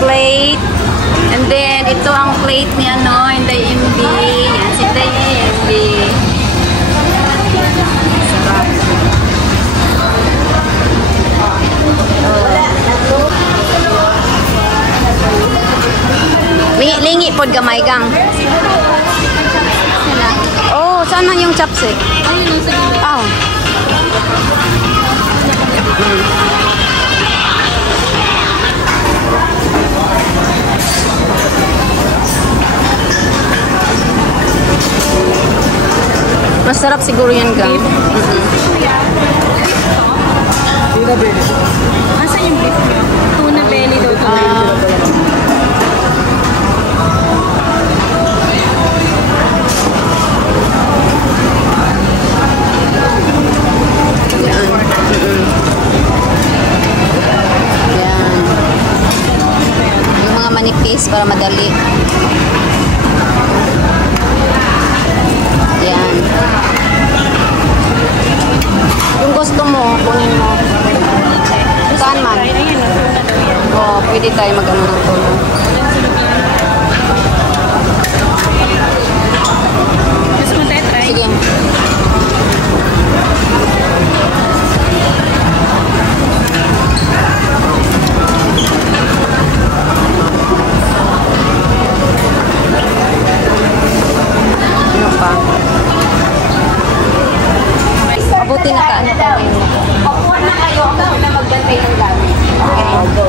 plate. And then, ito ang plate ni ano, Inday MB. Yan, si Inday MB. Sarap. Lingi pod gamay gang. Oh, saan na yung chopstick? Oh. Masarap siguro yan gang. Tuna belly. Asa yung beef nyo? Tuna belly daw to. Yan. Yan. Yung mga manipis para madali. Yan. Yung gusto mo, kunin mo. Saan man? Oo, pwede tayo mag-ano ng tuna. Gusto mo tayo try? Sige. Ano pa? Mabuti na ka, ano pa ngayon na? Pakuha na kayo, ako na maggantay ng gamit. Okay, go.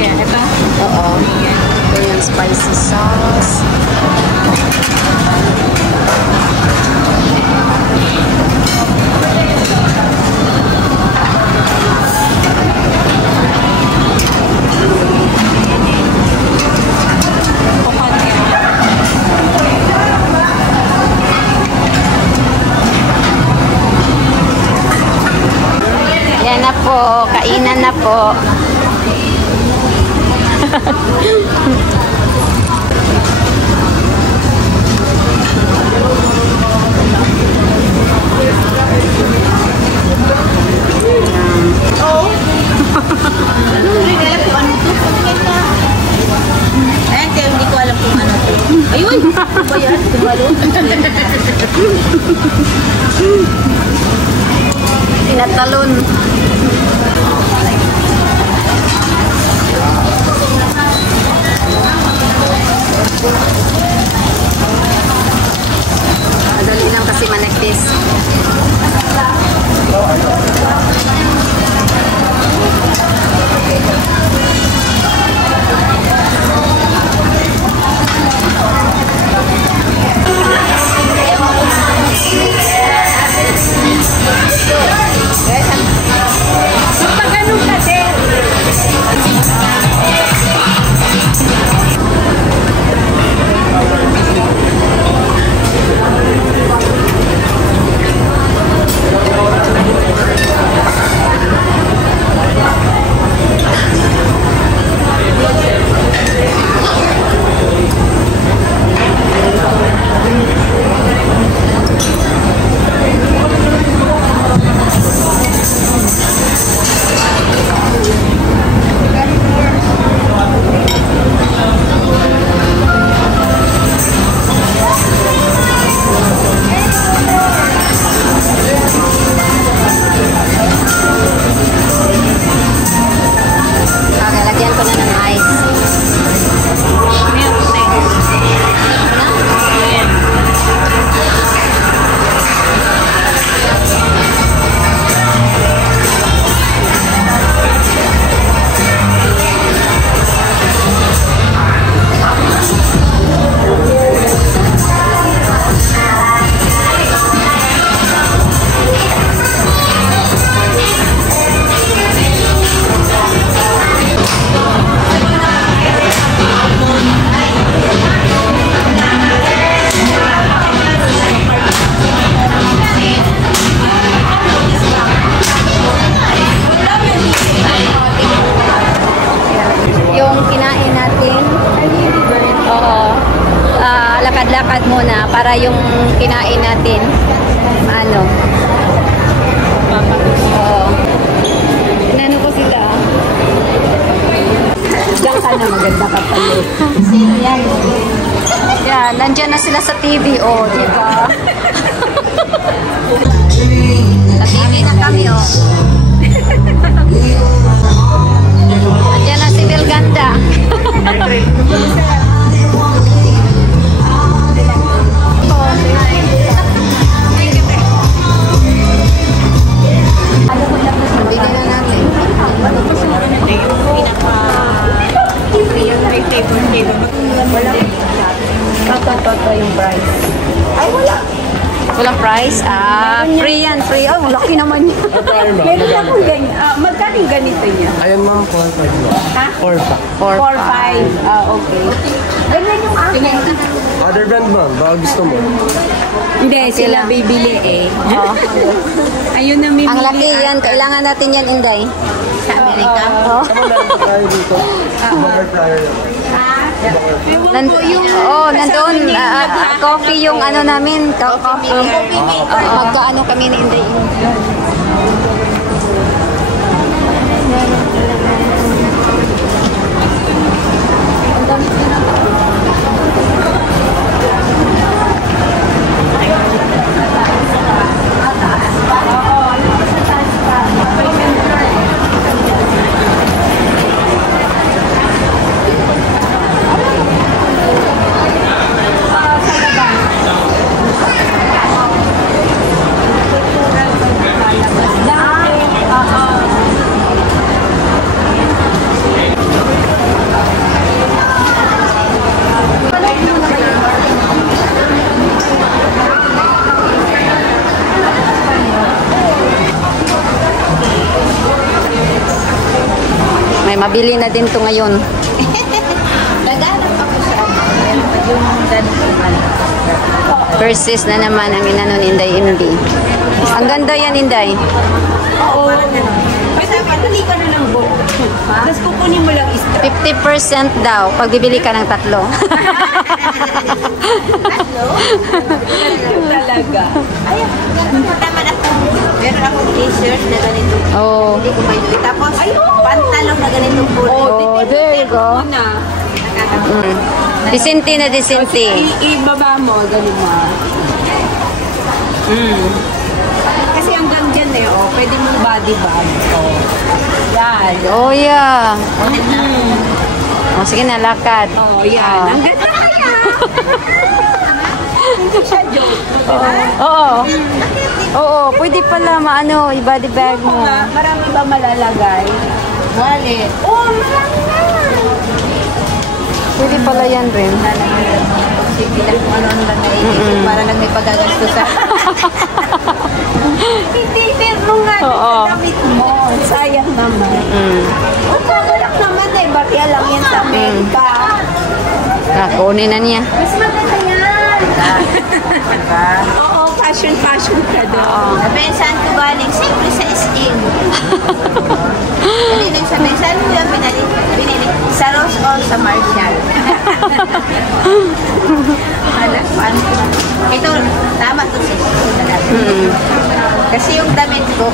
Kaya ito? Oo. Ito yung spicy sauce. Yan na po, kainan na po. Hindi ko alam kung ano to. Ayun! Ano ba yan? Tinatalon. Madali lang kasi managtis. Magpagano ka din? lakad-lakad muna para yung kinain natin ano. Oo. Inano ko sila. Sana maganda ka pala. Sino yan? Yan, nandyan na sila sa TV, oh, di ba? Sa TV na kami, oh. Nandyan na si Bilganda. Bili na natin. Toto yung price. Ay, wala. Walang price? Ah, free yan, free. Oh, laki naman yan. Meron akong ganyan. Magkano yung ganito niya? Ayan ma'am, 4-5 lang. Ha? 4-5. 4-5. Okay. Ganyan yung akin. Other brand ma'am, baka gusto mo. Hindi, sila bibili eh. Oh. Ayun na bibili. Ang laki yan. Kailangan natin yan, Inday. Sa Amerika. Oh. Ano meron pa tayo dito? Baka tayo. Nandun. Coffee yung ano namin. Coffee maker. Magkaano kami ni Inday. May mabili na din to ngayon. Naghanap ako sa yung ganito man. Versus na naman ang inano ni Inday MB. Ang ganda yan, Inday. Oo. Basta patuli ka na ng book. Tapos kukunin mo lang isa. 50% daw pag bibili ka ng tatlo. Talaga. Ayun, naman ako. Meron akong t-shirt na ganito. Oh. Hindi ko mayo. Tapos, pantalong na ganitong kulay. Oh, there you go. Mm. Disente na disente. Ibaba mo, ganun mo. Kasi hanggang dyan eh, oh, pwede mong body bag. Oh. Yan. Oh, yeah. Oh, sige na, lakad. Oh, yan. Ang ganda kaya. Hindi siya joke. Oo. Oo, pwede pala maano, i-body bag mo. Marami ba malalagay? Wallet. Oh, marami na. Pwede pala yan rin. Sige lang kung ano lang naisip. Para lang may pagagastusan. Hindi, pero nga Oo. damit mo. Sayang naman. Wala lang naman eh. Bakya lang yan sa Amerika. Kunin na niya. Mas maganda yan. Oo, fashion ka doon. Sabihin, saan ko galing? Siyempre sa SM. Hindi nang sabihin, saan mo yung binili? Sa Rose o sa Marshall? Alam, paano? Ito, tama to sa Kasi yung damit ko,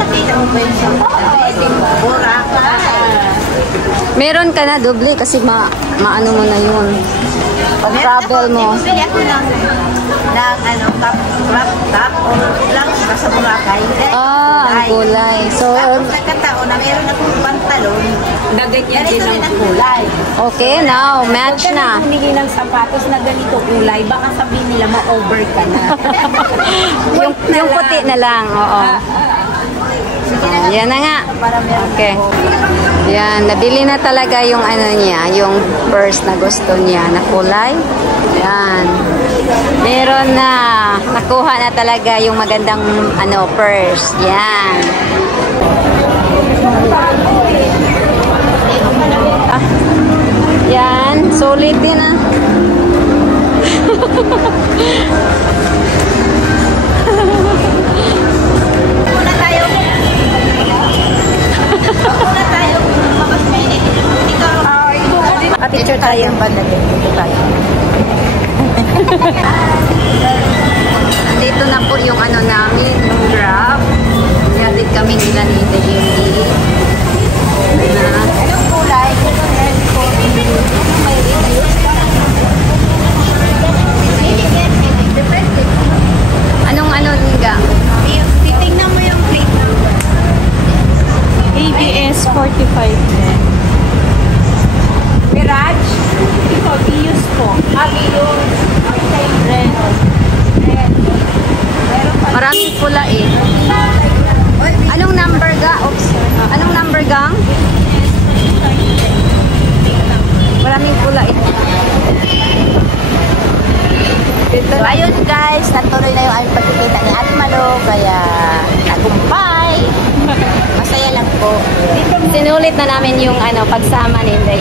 nakita mo ba yung mura ka? Meron ka na doble kasi maano mo na yun. Pag travel mo. Bumili ako ng crop top o lang sa Boracay. Ah, ang kulay. So, Tapos nagkataon na meron akong pantalon. Gaganyan din Ganito rin ang ang kulay. okay, now, match Huwag ka na. humingi ng sapatos na ganito kulay. Baka sabihin nila ma-over ka na. Yung puti na lang, oo. Yan na nga. Para meron Okay. Yan, nabili na talaga yung ano niya, yung purse na gusto niya na kulay. Yan. Meron na. Nakuha na talaga yung magandang ano purse. Yan. Ah. Yan, solid din ah. Muna tayo. Muna tayo. Mas mainit. Ikaw. Picture tayo. Dito tayo. Andito na po yung ano namin, yung Grab. Yatid kami nila ni Hindi. Anong kulay? po. Abi yun. Reno. Maraming pula eh. Anong number ga? Oops. Anong number gang? Maraming pula eh. So, ayun guys, natuloy na yung aming pagkikita ni Ate Malo, kaya tagumpay. Masaya lang po. Sinulit na namin yung pagsama ni Inday